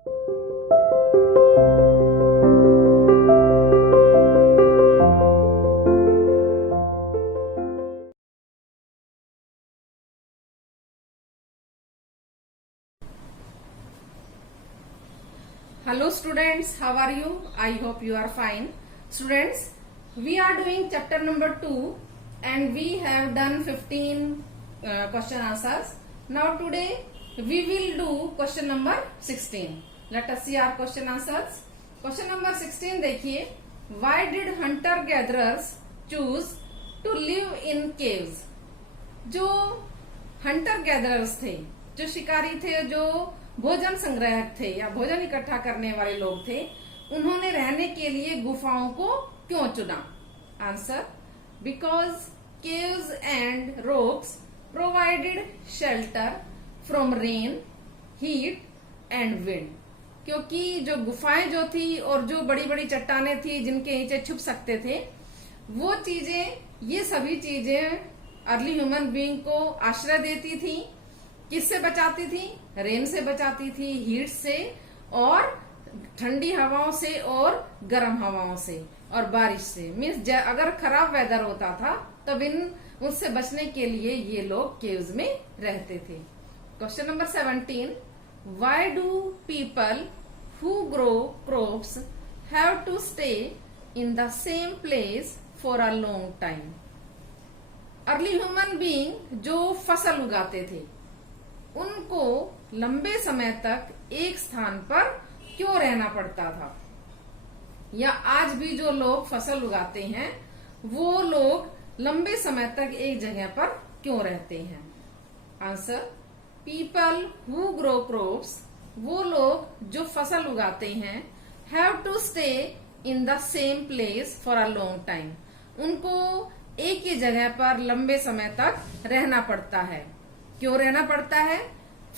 Hello students, how are you? I hope you are fine. Students, we are doing chapter number 2 and we have done 15 question answers. Now today we will do question number 16. Let us see our question answers. Question number 16 देखिए, why did hunter gatherers choose to live in caves? जो hunter gatherers थे, जो शिकारी थे, जो भोजन संग्राहक थे या भोजन इकट्ठा करने वाले लोग थे, उन्होंने रहने के लिए गुफाओं को क्यों चुना? Answer, because caves and rocks provided shelter from rain, heat and wind. क्योंकि जो गुफाएं जो थी और जो बड़ी बड़ी चट्टाने थी जिनके नीचे छुप सकते थे, वो चीजें, ये सभी चीजें अर्ली ह्यूमन बीइंग को आश्रय देती थी. किससे बचाती थी? रेन से बचाती थी, हीट से और ठंडी हवाओं से और गर्म हवाओं से और बारिश से. मीन्स अगर खराब वेदर होता था तब उससे बचने के लिए ये लोग केव्स में रहते थे. Question number 17, why do people who grow crops have to stay in the same place for a long time? Early human being जो फसल उगाते थे, उनको लंबे समय तक एक स्थान पर क्यों रहना पड़ता था? या आज भी जो लोग फसल उगाते हैं, वो लोग लंबे समय तक एक जगह पर क्यों रहते हैं? Answer, people who grow crops, वो लोग जो फसल उगाते हैं, have to stay in the same place for a long time. उनको एक ही जगह पर लंबे समय तक रहना पड़ता है. क्यों रहना पड़ता है?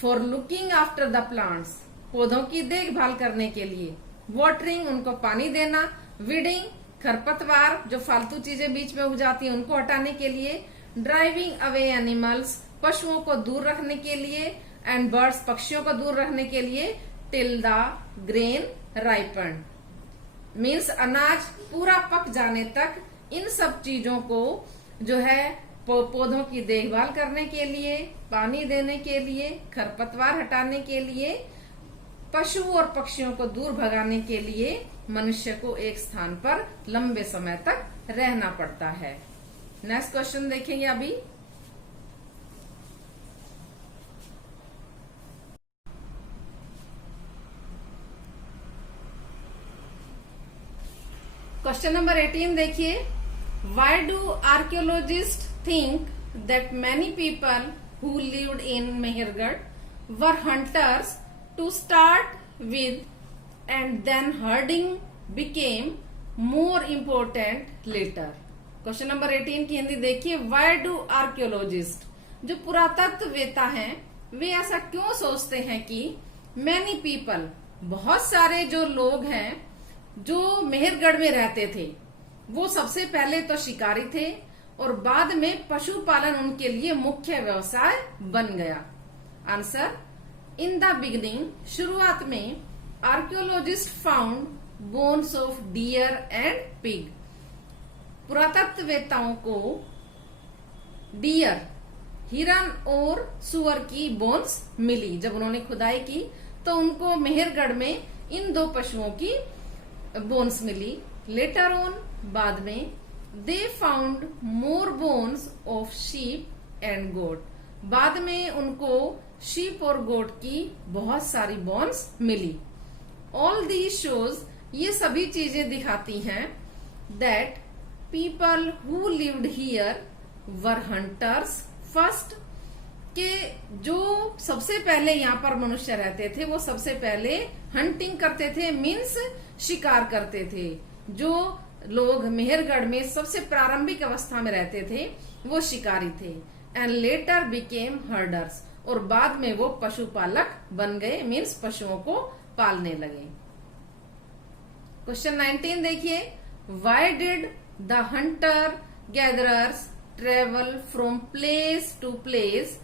For looking after the plants, पौधों की देखभाल करने के लिए. वाटरिंग, उनको पानी देना. वीडिंग, खरपतवार जो फालतू चीजें बीच में उग जाती हैं उनको हटाने के लिए. ड्राइविंग अवे एनिमल्स, पशुओं को दूर रखने के लिए. एंड बर्ड्स, पक्षियों को दूर रखने के लिए. Till the grain ripen, means अनाज पूरा पक जाने तक इन सब चीजों को जो है पौधों की देखभाल करने के लिए, पानी देने के लिए, खरपतवार हटाने के लिए, पशु और पक्षियों को दूर भगाने के लिए मनुष्य को एक स्थान पर लंबे समय तक रहना पड़ता है. नेक्स्ट क्वेश्चन देखेंगे अभी. क्वेश्चन नंबर 18 देखिए, why do archaeologists think that many people who lived in Mehergarh were hunters to start with and then herding became more important later? Question number 18 की हिंदी देखिए, why do archaeologists, जो पुरातत्ववेत्ता हैं, वे ऐसा क्यों सोचते हैं कि many people, बहुत सारे जो लोग हैं जो मेहरगढ़ में रहते थे, वो सबसे पहले तो शिकारी थे और बाद में पशुपालन उनके लिए मुख्य व्यवसाय बन गया. आंसर, इन द बिगिनिंग, शुरुआत में archaeologist found bones of deer and pig. पुरातत्ववेत्ताओं को डियर, हिरन और सुअर की बोन्स मिली. जब उन्होंने खुदाई की तो उनको मेहरगढ़ में इन दो पशुओं की बोन्स मिली. लेटर ऑन, बाद में, they found more bones of sheep and goat. बाद में उनको शीप और गोट की बहुत सारी बोन्स मिली. ऑल दीज शोज, ये सभी चीजें दिखाती हैं that people who lived here were hunters first, के जो सबसे पहले यहाँ पर मनुष्य रहते थे वो सबसे पहले हंटिंग करते थे, मीन्स शिकार करते थे. जो लोग मेहरगढ़ में सबसे प्रारंभिक अवस्था में रहते थे वो शिकारी थे. एंड लेटर बिकेम हर्डर्स, और बाद में वो पशुपालक बन गए, मीन्स पशुओं को पालने लगे. क्वेश्चन 19 देखिए, why did the hunter gatherers travel from place to place?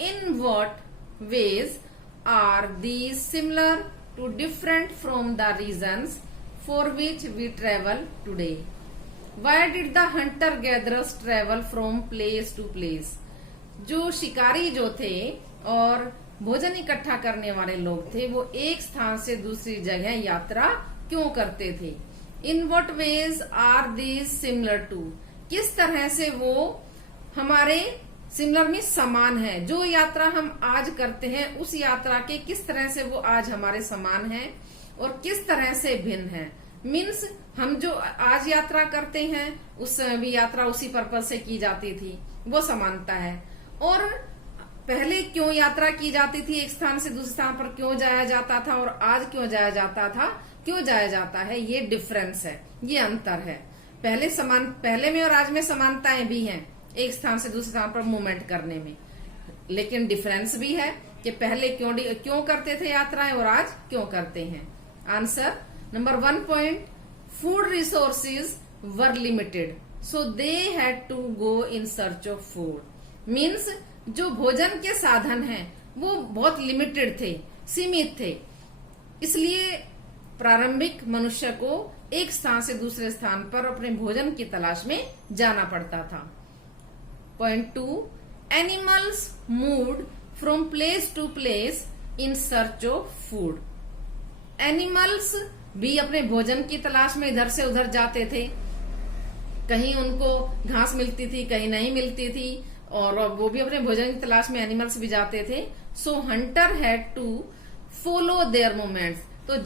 In what ways are these similar to different from the regions for which we travel today. Why did the hunter gatherers travel from place to place? जो शिकारी जो थे और भोजन इकट्ठा करने वाले लोग थे, वो एक स्थान से दूसरी जगह यात्रा क्यों करते थे? In what ways are these similar to? किस तरह से वो हमारे सिमिलर में समान है? जो यात्रा हम आज करते हैं उस यात्रा के किस तरह से वो आज हमारे समान है और किस तरह से भिन्न है? मीन्स हम जो आज यात्रा करते हैं उस समय भी यात्रा उसी पर्पज से की जाती थी, वो समानता है। और पहले क्यों यात्रा की जाती थी, एक स्थान से दूसरे स्थान पर क्यों जाया जाता था और आज क्यों जाया जाता था, क्यों जाया जाता है, ये डिफरेंस है, ये अंतर है। पहले में और आज में समानताएं भी हैं एक स्थान से दूसरे स्थान पर मूवमेंट करने में, लेकिन डिफरेंस भी है कि पहले क्यों करते थे यात्राएं और आज क्यों करते हैं। Answer number 1 point, food resources were limited so they had to go in search of food. Means जो भोजन के साधन हैं वो बहुत लिमिटेड थे, सीमित थे, इसलिए प्रारंभिक मनुष्य को एक स्थान से दूसरे स्थान पर अपने भोजन की तलाश में जाना पड़ता था। Point 2, animals moved from place to place in search of food. Animals भी अपने भोजन की तलाश में इधर से उधर जाते थे, कहीं उनको घास मिलती थी, कहीं नहीं मिलती थी, और वो भी अपने भोजन की तलाश में एनिमल्स भी जाते थे। So hunter had to follow their movements. तो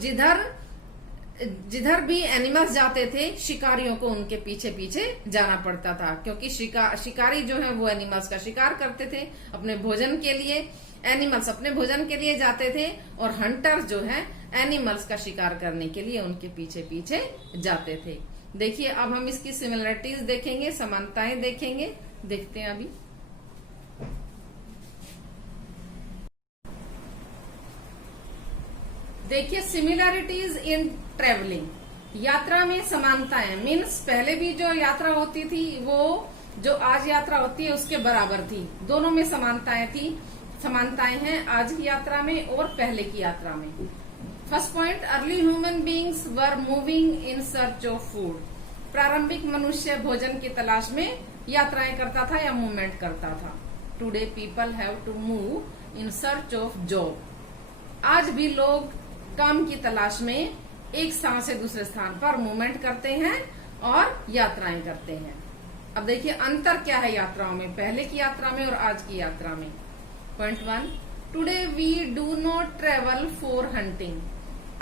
जिधर भी एनिमल्स जाते थे, शिकारियों को उनके पीछे पीछे जाना पड़ता था, क्योंकि शिकारी जो है वो एनिमल्स का शिकार करते थे अपने भोजन के लिए। एनिमल्स अपने भोजन के लिए जाते थे और हंटर्स जो है एनिमल्स का शिकार करने के लिए उनके पीछे पीछे जाते थे। देखिए अब हम इसकी सिमिलरिटीज देखेंगे, समानताएं देखेंगे। देखते हैं अभी। देखिए सिमिलरिटीज इन ट्रेवलिंग, यात्रा में समानताएं। मीन्स पहले भी जो यात्रा होती थी वो जो आज यात्रा होती है उसके बराबर थी, दोनों में समानताएं थी। समानताएं हैं आज की यात्रा में और पहले की यात्रा में। First point, early human beings were moving in search of food. प्रारंभिक मनुष्य भोजन की तलाश में यात्राएं करता था या मूवमेंट करता था। Today people have to move in search of job. आज भी लोग काम की तलाश में एक स्थान से दूसरे स्थान पर मूवमेंट करते हैं और यात्राएं करते हैं। अब देखिए अंतर क्या है यात्राओं में, पहले की यात्रा में और आज की यात्रा में। Point 1, today we do not travel for hunting.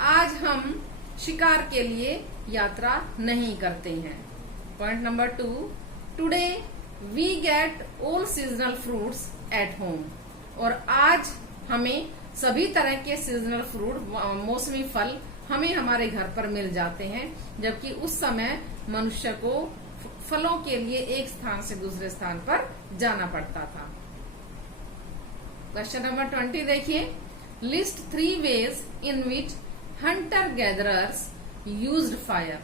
आज हम शिकार के लिए यात्रा नहीं करते हैं। Point number 2, today we get all seasonal fruits at home. और आज हमें सभी तरह के सीजनल फ्रूट, मौसमी फल हमें हमारे घर पर मिल जाते हैं, जबकि उस समय मनुष्य को फलों के लिए एक स्थान से दूसरे स्थान पर जाना पड़ता था। क्वेश्चन नंबर 20 देखिए, list 3 ways in which Hunter gatherers used fire.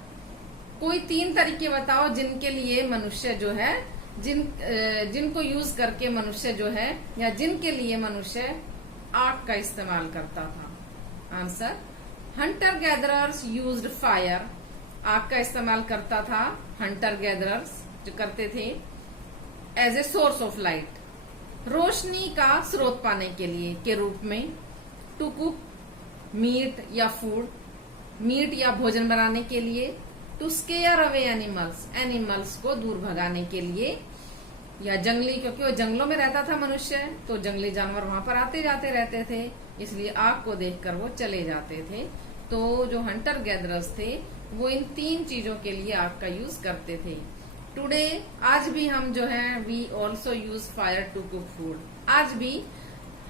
कोई 3 तरीके बताओ जिनके लिए मनुष्य जो है जिनको यूज करके मनुष्य जो है या जिनके लिए मनुष्य आग का इस्तेमाल करता था। Answer, Hunter gatherers used fire. आग का इस्तेमाल करता था हंटर गैदरर्स जो करते थे as a source of light, रोशनी का स्रोत पाने के लिए के रूप में। टू कुक मीट या फूड, मीट या भोजन बनाने के लिए। To scare away animals, animals को दूर भगाने के लिए। या जंगली, क्योंकि वो जंगलों में रहता था मनुष्य, तो जंगली जानवर वहां पर आते जाते रहते थे, इसलिए आग को देखकर वो चले जाते थे। तो जो हंटर गैदरर्स थे वो इन 3 चीजों के लिए आग का यूज करते थे। टुडे, आज भी हम जो है we also use fire to cook food. आज भी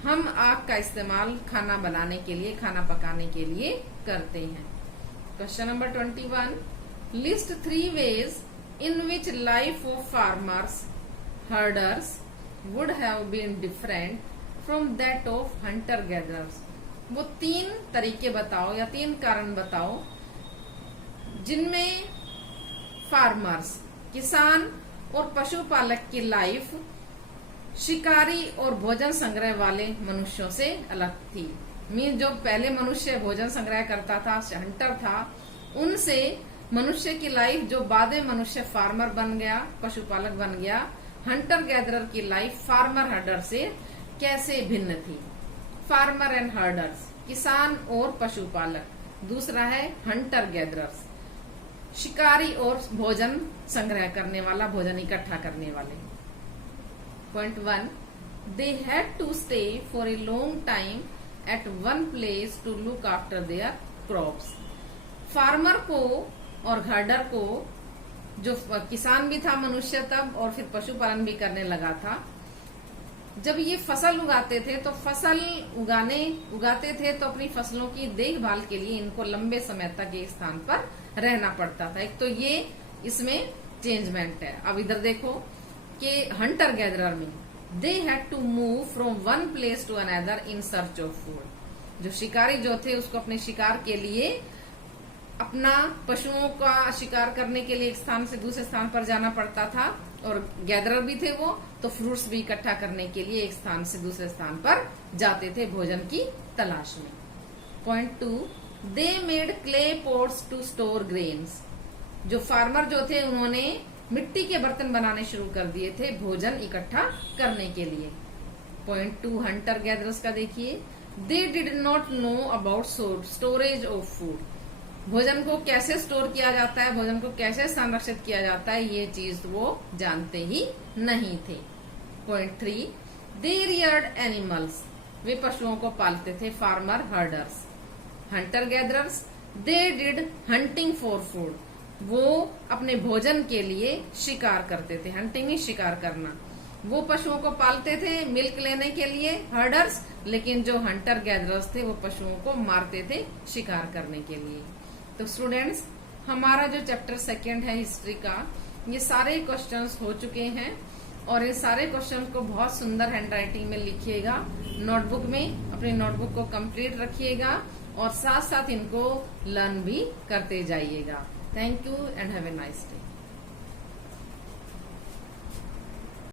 हम आग का इस्तेमाल खाना बनाने के लिए, खाना पकाने के लिए करते हैं। Question number 21, list 3 ways in which life of farmers herders would have been different from that of hunter gatherers। वो 3 तरीके बताओ या 3 कारण बताओ जिनमें फार्मर्स, किसान और पशुपालक की लाइफ शिकारी और भोजन संग्रह वाले मनुष्यों से अलग थी। मीन जो पहले मनुष्य भोजन संग्रह करता था, हंटर था, उनसे मनुष्य की लाइफ जो बाद में मनुष्य फार्मर बन गया, पशुपालक बन गया, हंटर गैदरर की लाइफ फार्मर हर्डर से कैसे भिन्न थी। फार्मर एंड हर्डर्स, किसान और पशुपालक। दूसरा है हंटर गैदरर्स, शिकारी और भोजन संग्रह करने वाला, भोजन इकट्ठा करने वाले। Point 1, they had to stay for a long time at one place to look after their crops. Farmer को और हर्डर को, जो किसान भी था मनुष्य तब और फिर पशुपालन भी करने लगा था, जब ये फसल उगाते थे तो फसल उगाते थे तो अपनी फसलों की देखभाल के लिए इनको लंबे समय तक एक स्थान पर रहना पड़ता था। एक तो ये इसमें चेंजमेंट है। अब इधर देखो कि हंटर गैदरर में they had to move from one place to another in search of food. जो शिकारी जो थे उसको अपने शिकार के लिए, अपना पशुओं का शिकार करने के लिए एक स्थान से दूसरे स्थान पर जाना पड़ता था, और गैदरर भी थे वो, तो फ्रूट्स भी इकट्ठा करने के लिए एक स्थान से दूसरे स्थान पर जाते थे भोजन की तलाश में। Point 2, they made clay pots to store grains. जो फार्मर जो थे उन्होंने मिट्टी के बर्तन बनाने शुरू कर दिए थे भोजन इकट्ठा करने के लिए। पॉइंट 2, हंटर गैदरर्स का देखिए, they did not know about storage of food. भोजन को कैसे स्टोर किया जाता है, भोजन को कैसे संरक्षित किया जाता है, ये चीज वो जानते ही नहीं थे। पॉइंट 3, दे रियर्ड एनिमल्स। वे पशुओं को पालते थे, farmer herders. Hunter gatherers, they did hunting for food. वो अपने भोजन के लिए शिकार करते थे। हंटिंग ही शिकार करना। वो पशुओं को पालते थे मिल्क लेने के लिए, हर्डर्स, लेकिन जो हंटर गैदरर्स थे वो पशुओं को मारते थे शिकार करने के लिए। तो स्टूडेंट्स, हमारा जो चैप्टर 2 है हिस्ट्री का, ये सारे क्वेश्चंस हो चुके हैं, और इन सारे क्वेश्चंस को बहुत सुंदर हैंडराइटिंग में लिखिएगा। नोटबुक में अपनी नोटबुक को कंप्लीट रखिएगा और साथ साथ इनको लर्न भी करते जाइएगा। Thank you and have a nice day.